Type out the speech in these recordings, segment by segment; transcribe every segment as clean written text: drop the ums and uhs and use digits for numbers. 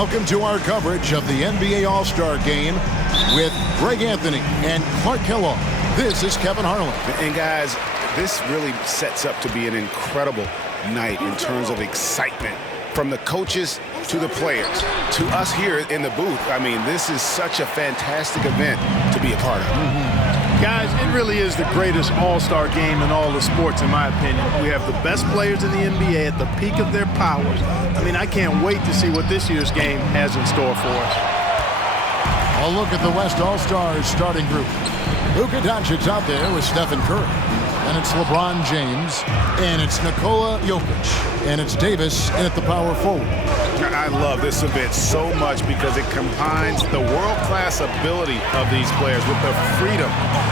Welcome to our coverage of the NBA All-Star Game with Greg Anthony and Clark Kellogg. This is Kevin Harlan. And guys, this really sets up to be an incredible night in terms of excitement from the coaches to the players to us here in the booth. I mean, this is such a fantastic event to be a part of. Guys, it really is the greatest all-star game in all the sports, in my opinion. We have the best players in the NBA at the peak of their powers. I mean, I can't wait to see what this year's game has in store for us. A look at the West All-Stars starting group. Luka Doncic out there with Stephen Curry. And it's LeBron James. And it's Nikola Jokic. And it's Davis in at the power forward. I love this event so much because it combines the world-class ability of these players with the freedom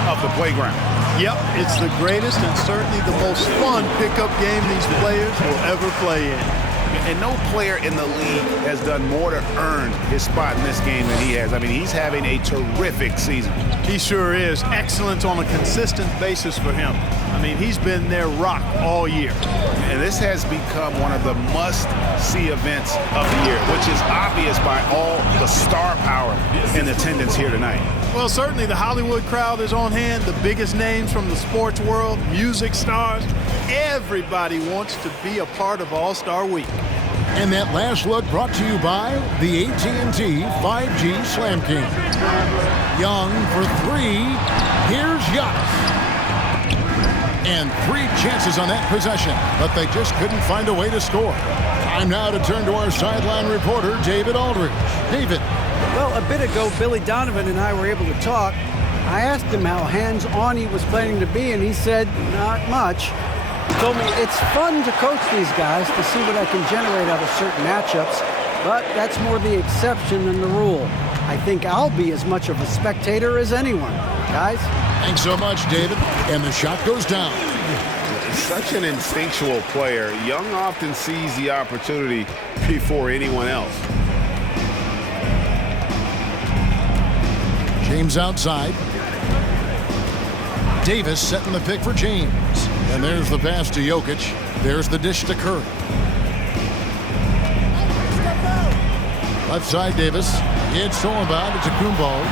of the playground. Yep, it's the greatest and certainly the most fun pickup game these players will ever play in. And no player in the league has done more to earn his spot in this game than he has. I mean, he's having a terrific season. He sure is. Excellence on a consistent basis for him. I mean, he's been their rock all year. And this has become one of the must-see events of the year, which is obvious by all the star power in attendance here tonight. Well, certainly the Hollywood crowd is on hand, the biggest names from the sports world, music stars. Everybody wants to be a part of All-Star Week. And that last look brought to you by the AT&T 5G Slam King. Young for three. Here's Giannis. And three chances on that possession, but they just couldn't find a way to score. Time now to turn to our sideline reporter, David Aldridge. David. Well, a bit ago, Billy Donovan and I were able to talk. I asked him how hands-on he was planning to be, and he said, not much. He told me it's fun to coach these guys to see what I can generate out of certain matchups, but that's more the exception than the rule. I think I'll be as much of a spectator as anyone. Guys? Thanks so much, David. And the shot goes down. Such an instinctual player. Young often sees the opportunity before anyone else. James outside. Davis setting the pick for James. And there's the pass to Jokic. There's the dish to Curry. Left side, Davis. It's all about it to Kumbo.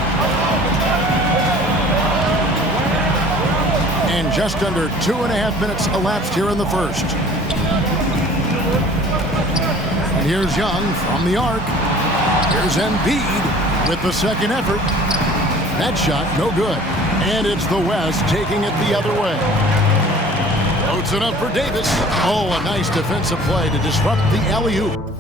And just under 2.5 minutes elapsed here in the first. And here's Young from the arc. Here's Embiid with the second effort. That shot, no good. And it's the West taking it the other way. Loads it up for Davis. Oh, a nice defensive play to disrupt the alley-oop.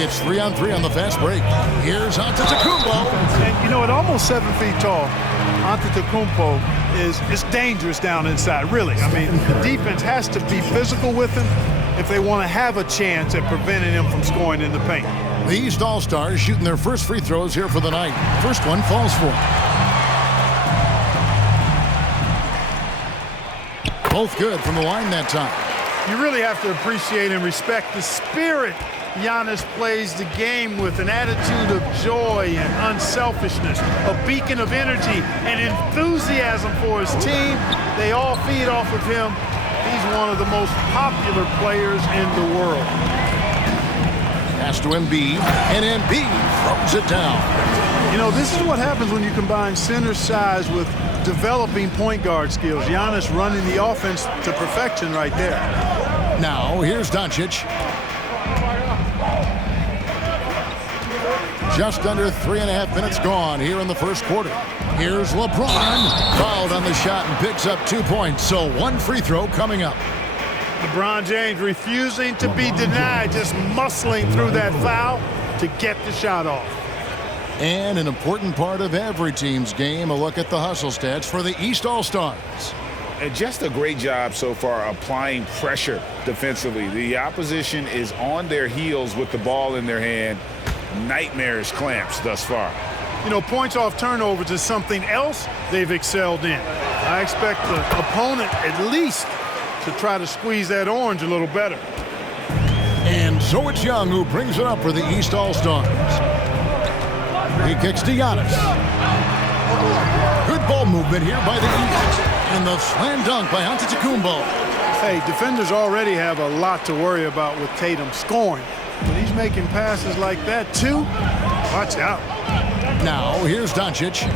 It's 3-on-3 on the fast break. Here's Antetokounmpo. And, you know, at almost 7 feet tall, Antetokounmpo is dangerous down inside, really. I mean, the defense has to be physical with him if they want to have a chance at preventing him from scoring in the paint. The East All-Stars shooting their first free throws here for the night. First one falls for. Both good from the line that time. You really have to appreciate and respect the spirit Giannis plays the game with, an attitude of joy and unselfishness, a beacon of energy and enthusiasm for his team. They all feed off of him. He's one of the most popular players in the world. Pass to Embiid, and Embiid throws it down. You know, this is what happens when you combine center size with developing point guard skills. Giannis running the offense to perfection right there. Now, here's Doncic. Just under 3.5 minutes gone here in the first quarter. Here's LeBron. Fouled on the shot and picks up 2 points. So one free throw coming up. LeBron James refusing to be denied, just muscling through that foul to get the shot off. And an important part of every team's game, a look at the hustle stats for the East All-Stars. And just a great job so far applying pressure defensively. The opposition is on their heels with the ball in their hand. Nightmarish clamps thus far. You know, points off turnovers is something else they've excelled in. I expect the opponent at least to try to squeeze that orange a little better. And so it's Young who brings it up for the East All-Stars. He kicks to Giannis. Good ball movement here by the East. And the slam dunk by Antetokounmpo. Hey, defenders already have a lot to worry about with Tatum scoring. When he's making passes like that, too, watch out. Now, here's Doncic.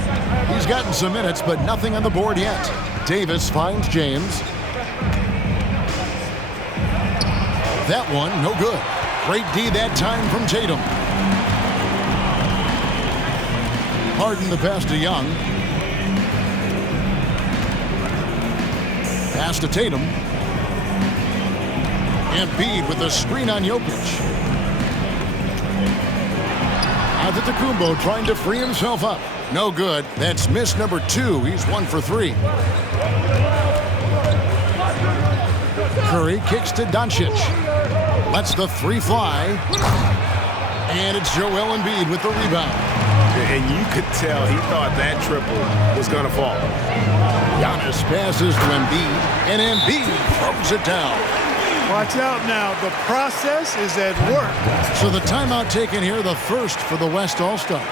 He's gotten some minutes, but nothing on the board yet. Davis finds James. That one, no good. Great D that time from Tatum. Harden the pass to Young. Pass to Tatum. Embiid with the screen on Jokic. Antetokounmpo trying to free himself up. No good. That's miss number 2. He's 1 for 3. Curry kicks to Doncic. Lets the 3 fly. And it's Joel Embiid with the rebound. And you could tell he thought that triple was going to fall. Giannis passes to Embiid, and Embiid throws it down. Watch out now. The process is at work. So the timeout taken here, the first for the West All-Stars.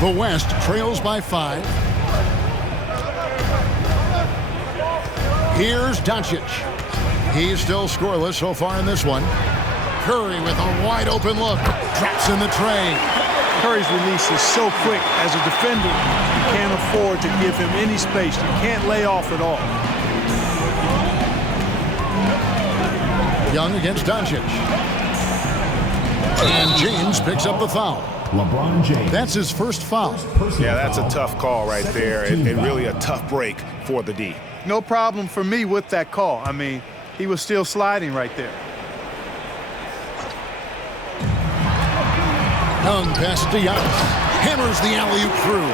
The West trails by 5. Here's Doncic. He's still scoreless so far in this one. Curry with a wide open look. Drops in the tray. Curry's release is so quick. As a defender, you can't afford to give him any space. You can't lay off at all. Young against Doncic. And James picks up the foul. LeBron James. That's his first foul. Yeah, that's a tough call right there, and really a tough break for the D. No problem for me with that call. I mean, he was still sliding right there. Young pass to Giannis. Hammers the alley-oop through.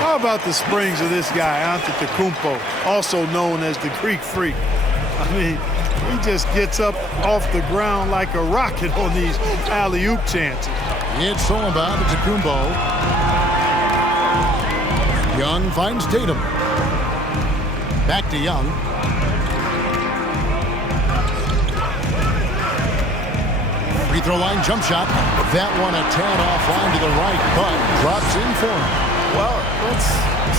How about the springs of this guy, Antetokounmpo, also known as the Greek Freak? I mean, he just gets up off the ground like a rocket on these alley-oop chances. It's all about Antetokounmpo. Young finds Tatum. Back to Young. Free throw line jump shot. That one a tad offline to the right, but drops in for him. Well, let's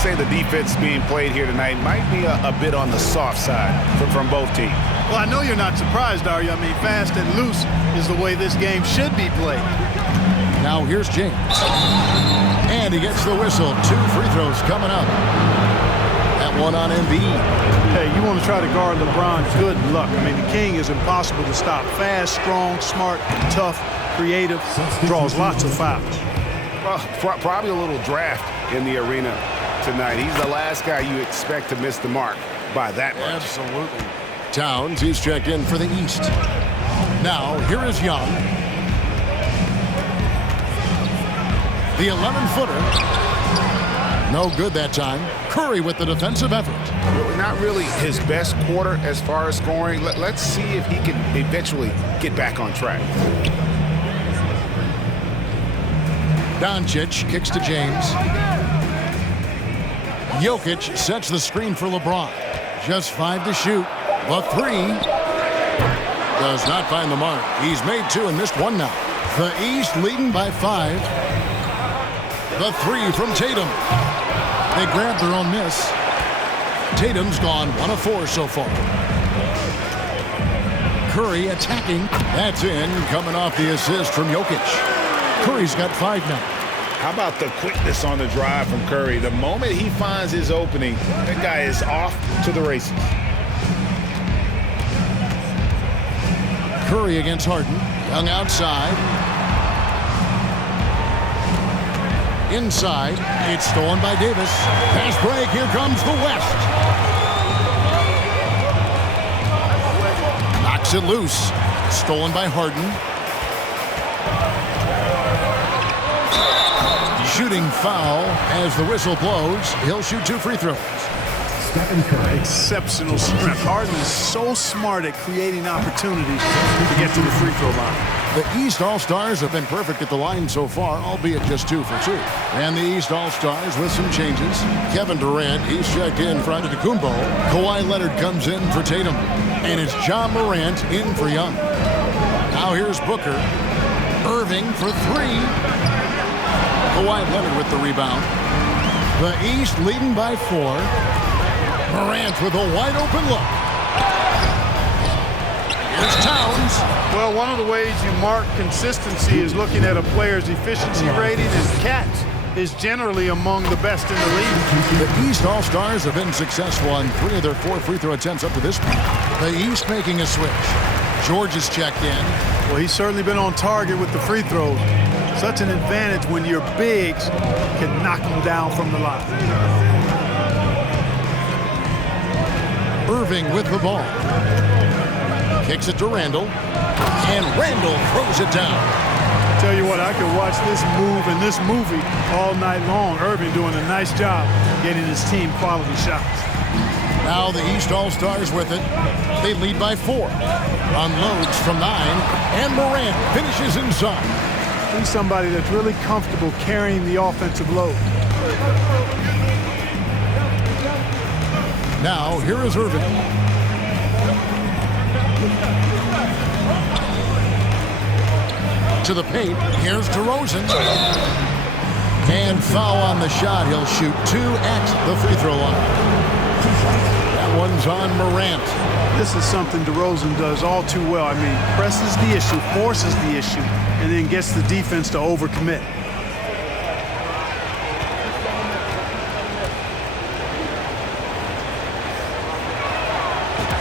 say the defense being played here tonight might be a bit on the soft side from both teams. Well, I know you're not surprised, are you? I mean, fast and loose is the way this game should be played. Now here's James. And he gets the whistle. 2 free throws coming up. That one on Embiid. Hey, you want to try to guard LeBron, good luck. I mean, the king is impossible to stop. Fast, strong, smart, tough, creative, draws lots of fouls. Well, probably a little draft in the arena tonight. He's the last guy you expect to miss the mark by that much. Absolutely. Towns, he's checked in for the East. Now, here is Young. The 11-footer. No good that time. Curry with the defensive effort. Not really his best quarter as far as scoring. Let's see if he can eventually get back on track. Doncic kicks to James. Jokic sets the screen for LeBron. Just 5 to shoot. The 3 does not find the mark. He's made 2 and missed 1 now. The East leading by 5. The 3 from Tatum. They grabbed their own miss. Tatum's gone 1 of 4 so far. Curry attacking. That's in, coming off the assist from Jokic. Curry's got 5 now. How about the quickness on the drive from Curry? The moment he finds his opening, that guy is off to the races. Curry against Harden. Young outside. Inside. It's stolen by Davis. Pass break. Here comes the West. Knocks it loose. Stolen by Harden. Shooting foul as the whistle blows. He'll shoot 2 free throws. Stephen Curry. Exceptional strength. Harden is so smart at creating opportunities to get to the free throw line. The East All-Stars have been perfect at the line so far, albeit just 2 for 2. And the East All-Stars with some changes. Kevin Durant, he's checked in for Antetokounmpo. Kawhi Leonard comes in for Tatum. And it's John Morant in for Young. Now here's Booker. Irving for 3. Kawhi Leonard with the rebound. The East leading by 4. Morant with a wide-open look. Here's Towns. Well, one of the ways you mark consistency is looking at a player's efficiency rating, and Cat is generally among the best in the league. The East All-Stars have been successful on 3 of their 4 free throw attempts up to this point. The East making a switch. George is checked in. Well, he's certainly been on target with the free throws. Such an advantage when your bigs can knock them down from the line. Irving with the ball. Kicks it to Randall. And Randall throws it down. Tell you what, I could watch this move and this movie all night long. Irving doing a nice job getting his team quality shots. Now the East All-Stars with it. They lead by 4. Unloads from 9. And Morant finishes inside. He's somebody that's really comfortable carrying the offensive load. Now here is Irving. To the paint. Here's DeRozan. And foul on the shot. He'll shoot 2 at the free throw line. That one's on Morant. This is something DeRozan does all too well. I mean, presses the issue, forces the issue, and then gets the defense to overcommit.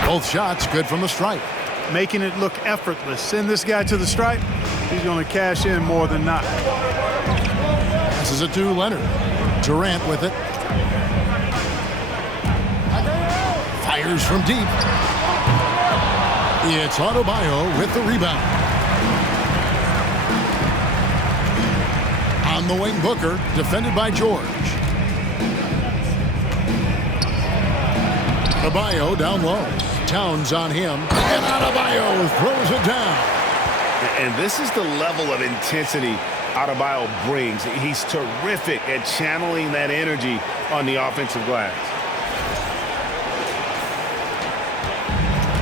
Both shots good from the stripe. Making it look effortless. Send this guy to the stripe, he's going to cash in more than not. This is a to Leonard. Durant with it. Fires from deep. It's Adebayo with the rebound. On the wing, Booker, defended by George. Adebayo down low. Towns on him. And Adebayo throws it down. And this is the level of intensity Adebayo brings. He's terrific at channeling that energy on the offensive glass.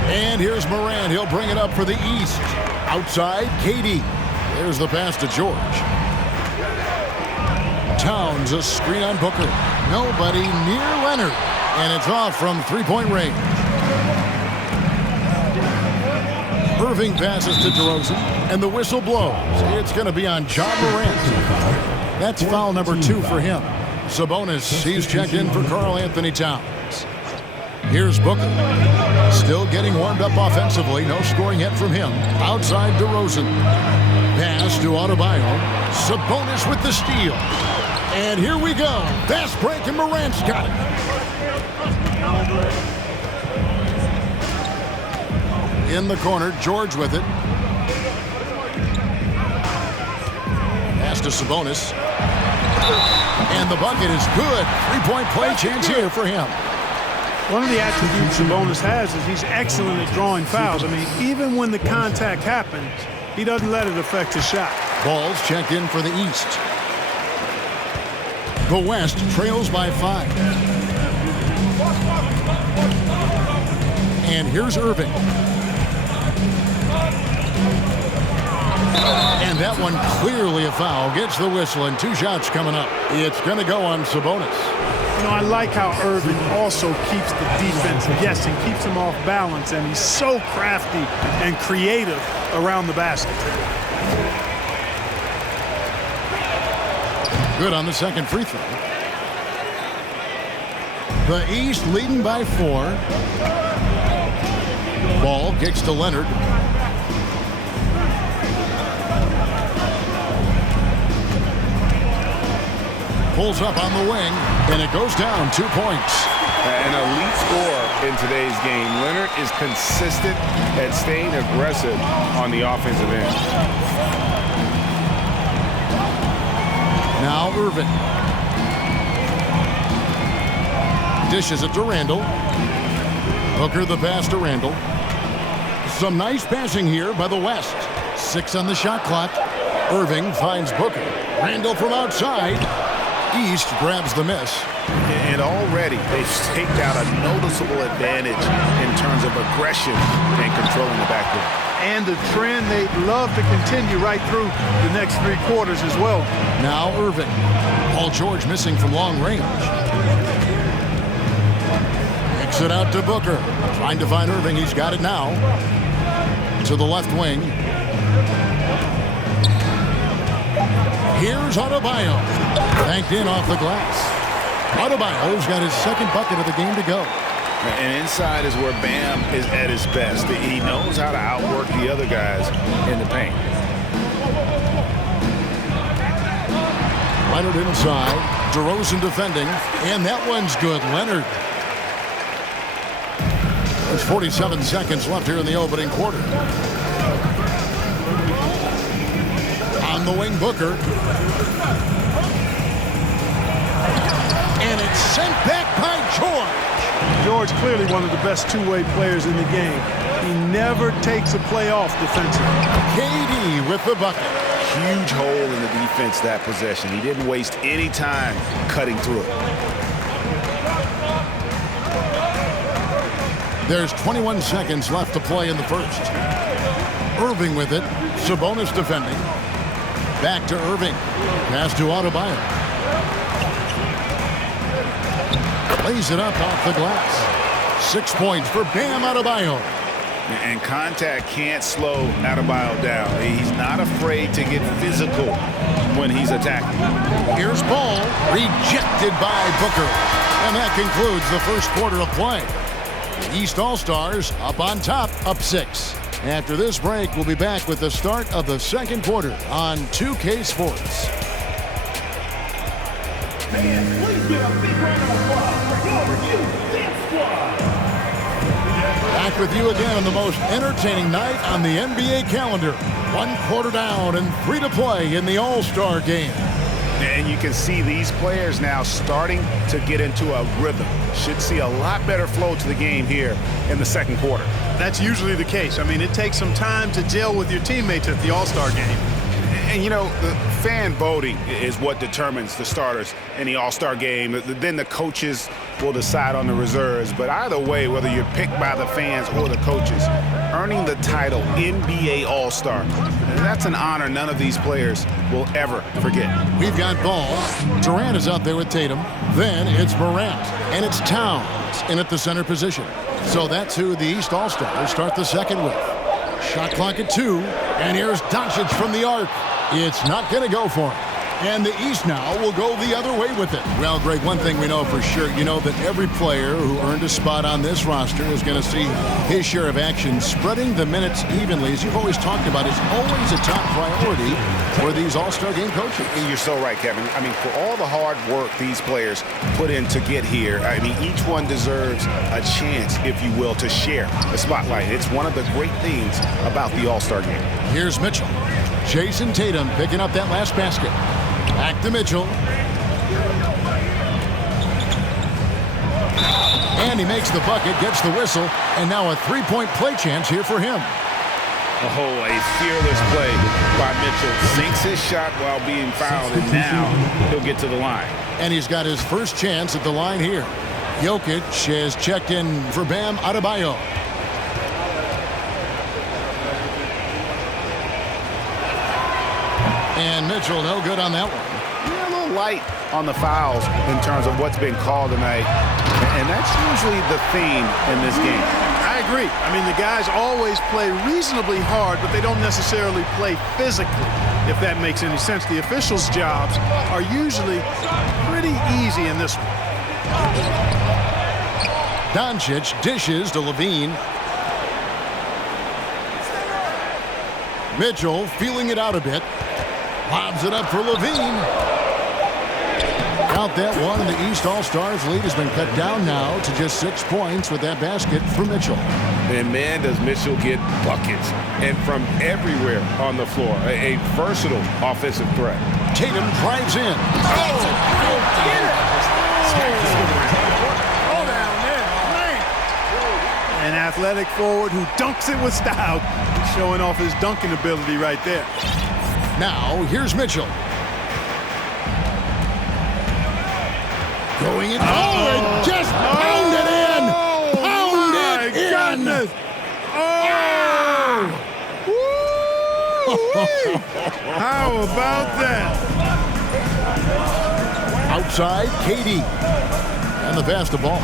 And here's Morant. He'll bring it up for the East. Outside, KD. There's the pass to George. Towns, a screen on Booker. Nobody near Leonard. And it's off from three-point range. Irving passes to DeRozan. And the whistle blows. It's going to be on John Morant. That's foul number 2 for him. Sabonis, he's checked in for Karl Anthony Towns. Here's Booker. Still getting warmed up offensively. No scoring yet from him. Outside DeRozan. Pass to Adebayo. Sabonis with the steal. And here we go. Fast break, and Morant's got it. In the corner, George with it. Pass to Sabonis. And the bucket is good. Three-point play chance here for him. One of the attributes Sabonis has is he's excellent at drawing fouls. I mean, even when the contact happens, he doesn't let it affect his shot. Balls checked in for the East. The West trails by 5. And here's Irving. And that one clearly a foul. Gets the whistle, and 2 shots coming up. It's going to go on Sabonis. You know, I like how Irving also keeps the defense guessing, keeps them off balance, and he's so crafty and creative around the basket. Good on the second free throw. The East leading by 4. Ball kicks to Leonard. Pulls up on the wing, and it goes down 2 points. An elite scorer in today's game. Leonard is consistent at staying aggressive on the offensive end. Now Irving. Dishes it to Randall. Booker the pass to Randall. Some nice passing here by the West. 6 on the shot clock. Irving finds Booker. Randall from outside. East grabs the miss. And already they've staked out a noticeable advantage in terms of aggression and controlling the backcourt. And the trend they'd love to continue right through the next 3 quarters as well. Now Irving. Paul George missing from long range. Kicks it out to Booker. Trying to find Irving. He's got it now. To the left wing. Here's Adebayo. Banked in off the glass. Adebayo's got his second bucket of the game to go. And inside is where Bam is at his best. He knows how to outwork the other guys in the paint. Leonard inside. DeRozan defending. And that one's good. Leonard. There's 47 seconds left here in the opening quarter. On the wing, Booker. And it's sent back by George. George clearly one of the best two-way players in the game. He never takes a play off defensively. KD with the bucket. Huge hole in the defense that possession. He didn't waste any time cutting through it. There's 21 seconds left to play in the first. Irving with it. Sabonis defending. Back to Irving. Pass to Adebayo. Lays it up off the glass. 6 points for Bam Adebayo. And contact can't slow Adebayo down. He's not afraid to get physical when he's attacking. Here's ball. Rejected by Booker. And that concludes the first quarter of play. The East All-Stars up on top, up 6. After this break, we'll be back with the start of the second quarter on 2K Sports. Please give a big round of applause for your Dance Squad. Back with you again on the most entertaining night on the NBA calendar. 1 quarter down and 3 to play in the All-Star game. And you can see these players now starting to get into a rhythm. Should see a lot better flow to the game here in the second quarter. That's usually the case. I mean, it takes some time to gel with your teammates at the All-Star game. And, you know, the fan voting is what determines the starters in the All-Star game. Then the coaches will decide on the reserves. But either way, whether you're picked by the fans or the coaches, earning the title NBA All-Star, that's an honor none of these players will ever forget. We've got ball. Durant is out there with Tatum. Then it's Morant. And it's Towns in at the center position. So that's who the East All-Stars start the second with. Shot clock at 2. And here's Doncic from the arc. It's not going to go for him. And the East now will go the other way with it. Well, Greg, one thing we know for sure, you know that every player who earned a spot on this roster is going to see his share of action. Spreading the minutes evenly, as you've always talked about, is always a top priority for these All-Star game coaches. And you're so right, Kevin. I mean, for all the hard work these players put in to get here, I mean, each one deserves a chance, if you will, to share the spotlight. It's one of the great things about the All-Star game. Here's Mitchell. Jason Tatum picking up that last basket. Back to Mitchell. And he makes the bucket, gets the whistle, and now a three-point play chance here for him. Oh, a fearless play by Mitchell. Sinks his shot while being fouled, and now he'll get to the line. And he's got his first chance at the line here. Jokic has checked in for Bam Adebayo. And Mitchell no good on that one. Yeah, a little light on the fouls in terms of what's been called tonight. And that's usually the theme in this game. I agree. I mean, the guys always play reasonably hard, but they don't necessarily play physically, if that makes any sense. The officials' jobs are usually pretty easy in this one. Doncic dishes to Levine. Mitchell feeling it out a bit. Lobs it up for Levine. Out that one, and the East All-Stars lead has been cut down now to just 6 points with that basket for Mitchell. And man, does Mitchell get buckets, and from everywhere on the floor. A versatile offensive threat. Tatum drives in. An athletic forward who dunks it with style. He's showing off his dunking ability right there. Now, here's Mitchell. Going in. Oh, it just pounded in. Pounded in. Goodness. Oh! How about that? Outside, Katie. And the pass to Ball.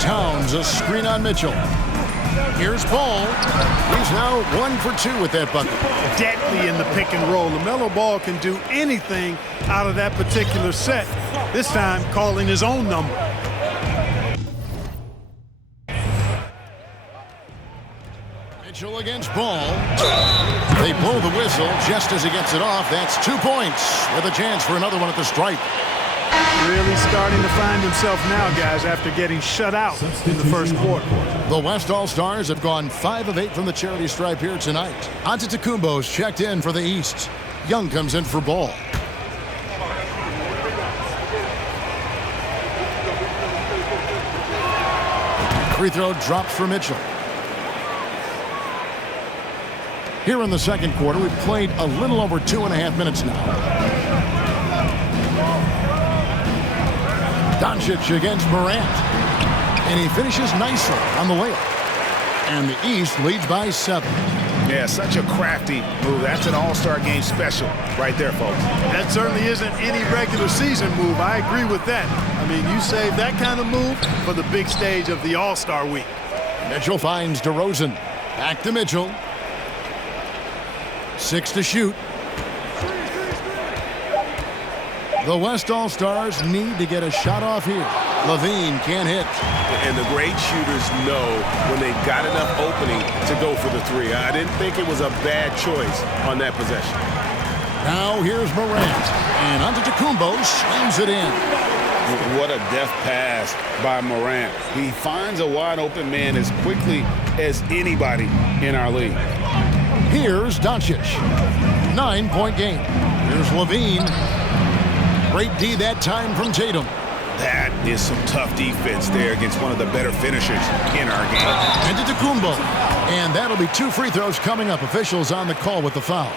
Towns, a screen on Mitchell. Here's Ball. He's now 1 for 2 with that bucket. Deadly in the pick and roll. LaMelo Ball can do anything out of that particular set. This time, calling his own number. Mitchell against Ball. They blow the whistle just as he gets it off. That's 2 points with a chance for another one at the stripe. Really starting to find himself now, guys, after getting shut out in the first quarter. The West All-Stars have gone 5 of 8 from the charity stripe here tonight. Antetokounmpo's checked in for the East. Young comes in for Ball. Free throw drops for Mitchell. Here in the second quarter, we've played a little over 2.5 minutes now. Doncic against Morant. And he finishes nicely on the layup. And the East leads by 7. Yeah, such a crafty move. That's an all-star game special right there, folks. That certainly isn't any regular season move. I agree with that. I mean, you save that kind of move for the big stage of the All-Star week. Mitchell finds DeRozan. Back to Mitchell. 6 to shoot. The West All-Stars need to get a shot off here. Levine can't hit. And the great shooters know when they've got enough opening to go for the 3. I didn't think it was a bad choice on that possession. Now here's Morant. And Antetokounmpo slams it in. What a deft pass by Morant. He finds a wide open man as quickly as anybody in our league. Here's Doncic. 9-point game. Here's Levine. Great D that time from Tatum. That is some tough defense there against one of the better finishers in our game. Antetokounmpo. And that'll be 2 free throws coming up. Officials on the call with the foul.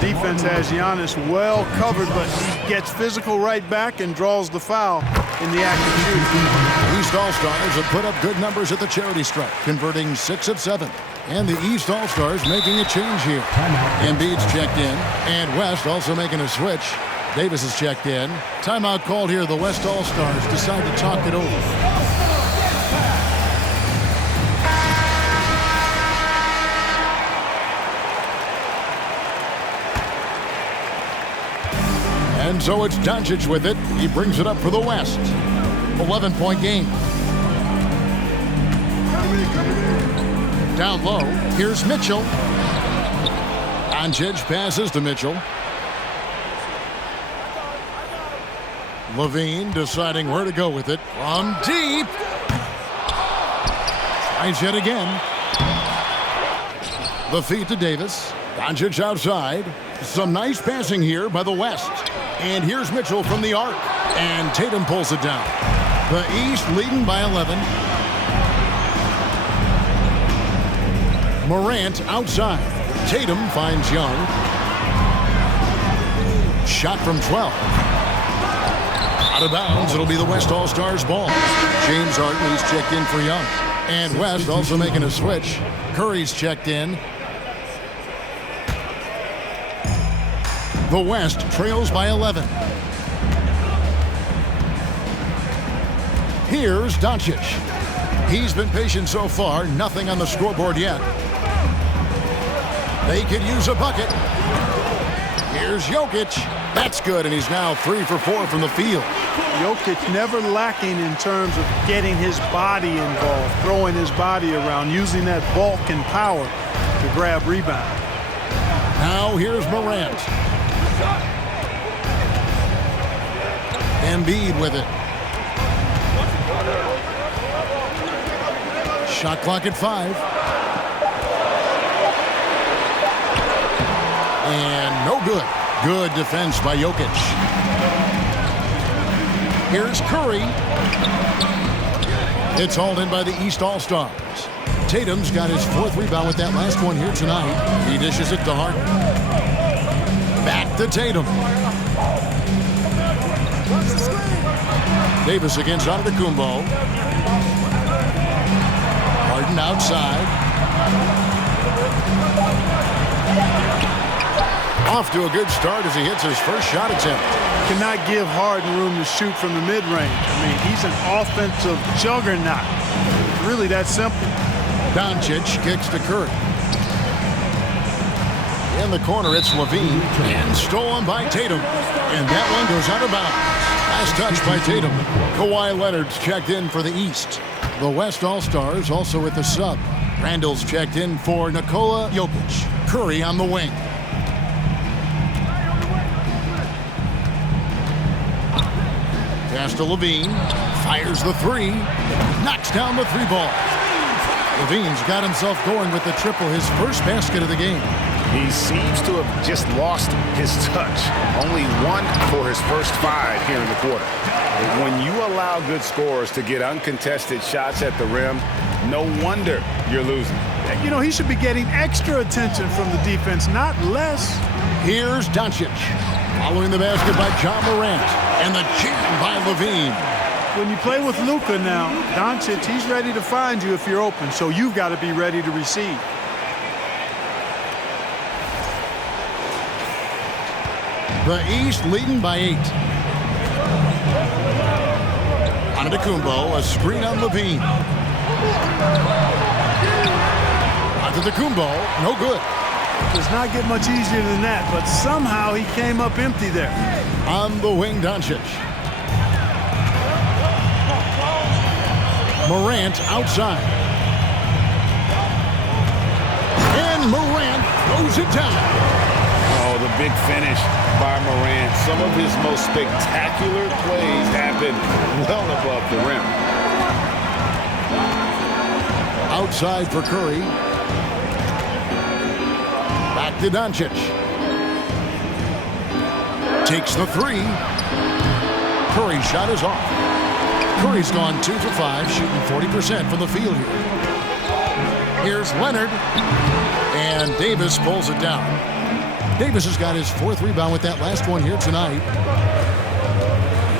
Defense has Giannis well covered, but he gets physical right back and draws the foul in the act of shooting. East All-Stars have put up good numbers at the charity stripe, converting 6 of 7. And the East All-Stars making a change here. Embiid's checked in, and West also making a switch. Davis is checked in. Timeout called here. The West All-Stars decide to talk it over. And so it's Doncic with it. He brings it up for the West. 11-point game. Down low, here's Mitchell. Doncic passes to Mitchell. Levine deciding where to go with it. From deep. Tries yet again. The feed to Davis. Doncic outside. Some nice passing here by the West. And here's Mitchell from the arc. And Tatum pulls it down. The East leading by 11. Morant outside. Tatum finds Young. Shot from 12. Out of bounds, it'll be the West All-Stars ball. James Harden, he's checked in for Young. And West also making a switch. Curry's checked in. The West trails by 11. Here's Doncic. He's been patient so far, nothing on the scoreboard yet. They could use a bucket. Here's Jokic. That's good, and he's now 3 for 4 from the field. Jokic never lacking in terms of getting his body involved, throwing his body around, using that bulk and power to grab rebound. Now here's Morant. Embiid with it. Shot clock at 5. And no good. Good defense by Jokic. Here's Curry. It's hauled in by the East All-Stars. Tatum's got his 4th rebound with that last one here tonight. He dishes it to Harden. Back to Tatum. Davis against Antetokounmpo. Harden outside. Off to a good start as he hits his first shot attempt. Cannot give Harden room to shoot from the mid-range. I mean, he's an offensive juggernaut. It's really that simple. Doncic kicks to Curry. In the corner, it's Levine. And stolen by Tatum. And that one goes out of bounds. Last touch by Tatum. Kawhi Leonard's checked in for the East. The West All-Stars also with the sub. Randall's checked in for Nikola Jokic. Curry on the wing. Pass to Levine. Fires the 3. Knocks down the 3-ball. Levine's got himself going with the triple, his first basket of the game. He seems to have just lost his touch. Only 1 for his first 5 here in the quarter. When you allow good scorers to get uncontested shots at the rim, no wonder you're losing. You know, he should be getting extra attention from the defense, not less. Here's Doncic. Following the basket by John Morant. And the jam by Levine. When you play with Luka now, Doncic, he's ready to find you if you're open, so you've got to be ready to receive. The East leading by 8. Antetokounmpo, a screen on Levine. Antetokounmpo, no good. Does not get much easier than that, but somehow he came up empty there. On the wing, Doncic. Morant outside. And Morant throws it down. Oh, the big finish by Morant. Some of his most spectacular plays happen well above the rim. Outside for Curry. Back to Doncic. Takes the 3. Curry's shot is off. Curry's gone 2 for 5, shooting 40% from the field here. Here's Leonard. And Davis pulls it down. Davis has got his 4th rebound with that last one here tonight.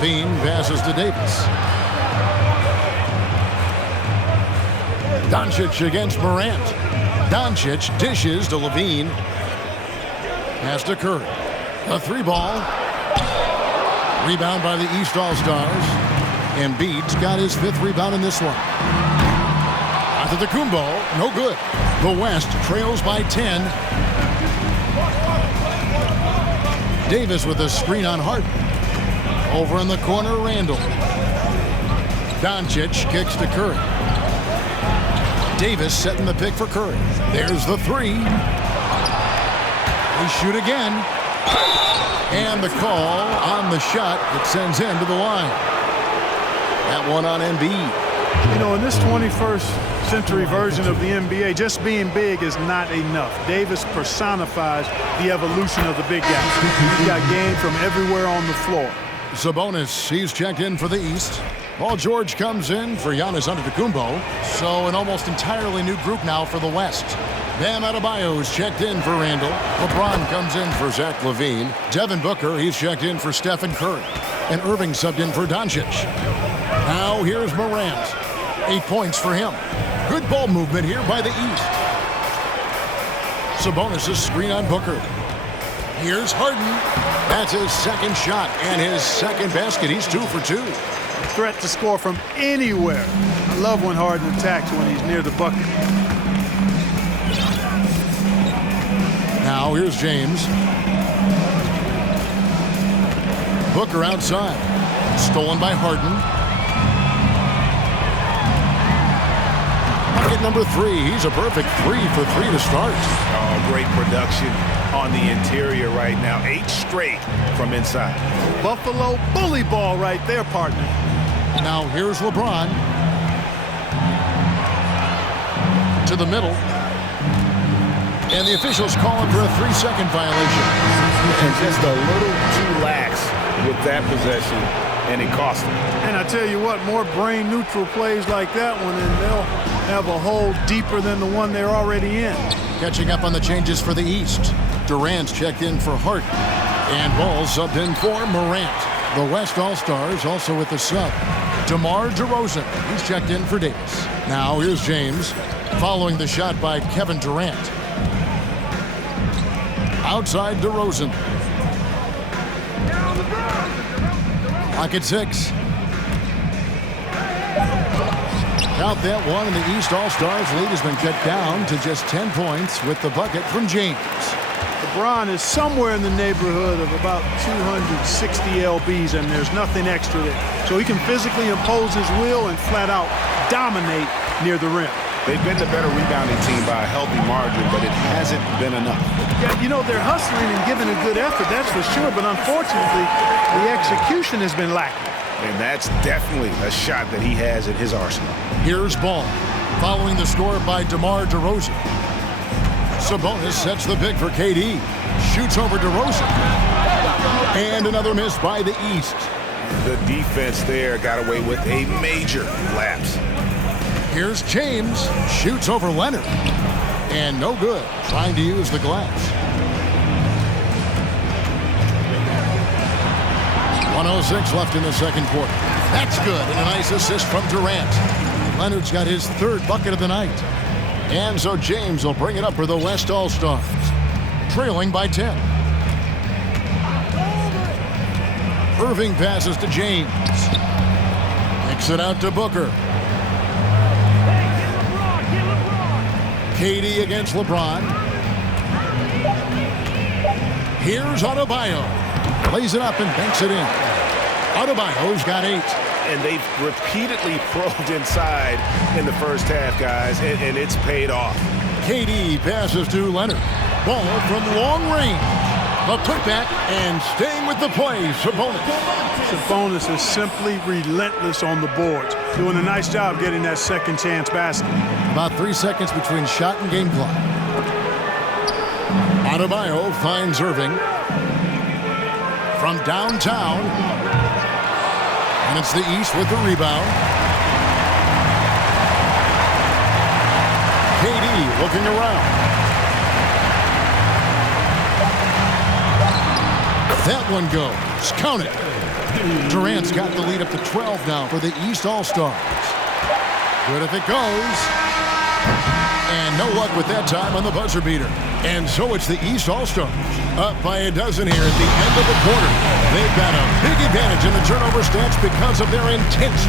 Levine passes to Davis. Doncic against Morant. Doncic dishes to Levine. Pass to Curry. A 3-ball. Rebound by the East All-Stars. Embiid's got his 5th rebound in this one. Antetokounmpo, no good. The West trails by 10. Davis with a screen on Harden. Over in the corner, Randall. Doncic kicks to Curry. Davis setting the pick for Curry. There's the 3. They shoot again. And the call on the shot that sends him to the line. That one on Embiid. You know, in this 21st century version of the NBA, just being big is not enough. Davis personifies the evolution of the big guy. He's got game from everywhere on the floor. Sabonis, he's checked in for the East. Paul George comes in for Giannis Antetokounmpo. So an almost entirely new group now for the West. Bam Adebayo is checked in for Randall. LeBron comes in for Zach LaVine. Devin Booker, he's checked in for Stephen Curry. And Irving subbed in for Doncic. Now here's Morant. 8 points for him. Good ball movement here by the East. Sabonis' screen on Booker. Here's Harden. That's his 2nd shot and his 2nd basket. He's 2 for 2. Threat to score from anywhere. I love when Harden attacks when he's near the bucket. Now here's James. Booker outside. Stolen by Harden. Bucket number 3. He's a perfect 3 for 3 to start. Oh, great production on the interior right now. 8 straight from inside. Buffalo bully ball right there, partner. Now here's LeBron. To the middle. And the officials calling for a 3-second violation. And just a little too lax with that possession. and it cost them. And I tell you what, more brain-neutral plays like that one, and they'll have a hole deeper than the one they're already in. Catching up on the changes for the East. Durant's checked in for Hart. And Ball subbed in for Morant. The West All-Stars also with the sub. DeMar DeRozan. He's checked in for Davis. Now here's James following the shot by Kevin Durant. Outside DeRozan. Clock at 6. Count that one, and the East All-Stars lead has been cut down to just 10 points with the bucket from James. LeBron is somewhere in the neighborhood of about 260 lbs, and there's nothing extra there. So he can physically impose his will and flat out dominate near the rim. They've been the better rebounding team by a healthy margin, but it hasn't been enough. Yeah, you know, they're hustling and giving a good effort, that's for sure, but unfortunately, the execution has been lacking. And that's definitely a shot that he has in his arsenal. Here's Ball, following the score by DeMar DeRozan. Sabonis sets the pick for KD. Shoots over DeRozan. And another miss by the East. The defense there got away with a major lapse. Here's James. Shoots over Leonard. And no good. Trying to use the glass. 1:06 left in the second quarter. That's good. And a nice assist from Durant. Leonard's got his third bucket of the night. And so James will bring it up for the West All-Stars. Trailing by 10. Irving passes to James. Kicks it out to Booker. KD against LeBron. Here's Adebayo. Lays it up and banks it in. Adebayo's got 8. And they've repeatedly probed inside in the first half, guys, and it's paid off. KD passes to Leonard. Ball from long range. The putback and staying with the play, Sabonis. Sabonis is simply relentless on the boards, doing a nice job getting that second chance basket. About 3 seconds between shot and game clock. Adebayo finds Irving. From downtown. And it's the East with the rebound. KD looking around. That one goes. Count it. Durant's got the lead up to 12 now for the East All-Stars. Good if it goes. And no luck with that time on the buzzer beater. And so it's the East All-Stars up by a dozen here at the end of the quarter. They've got a big advantage in the turnover stats because of their intense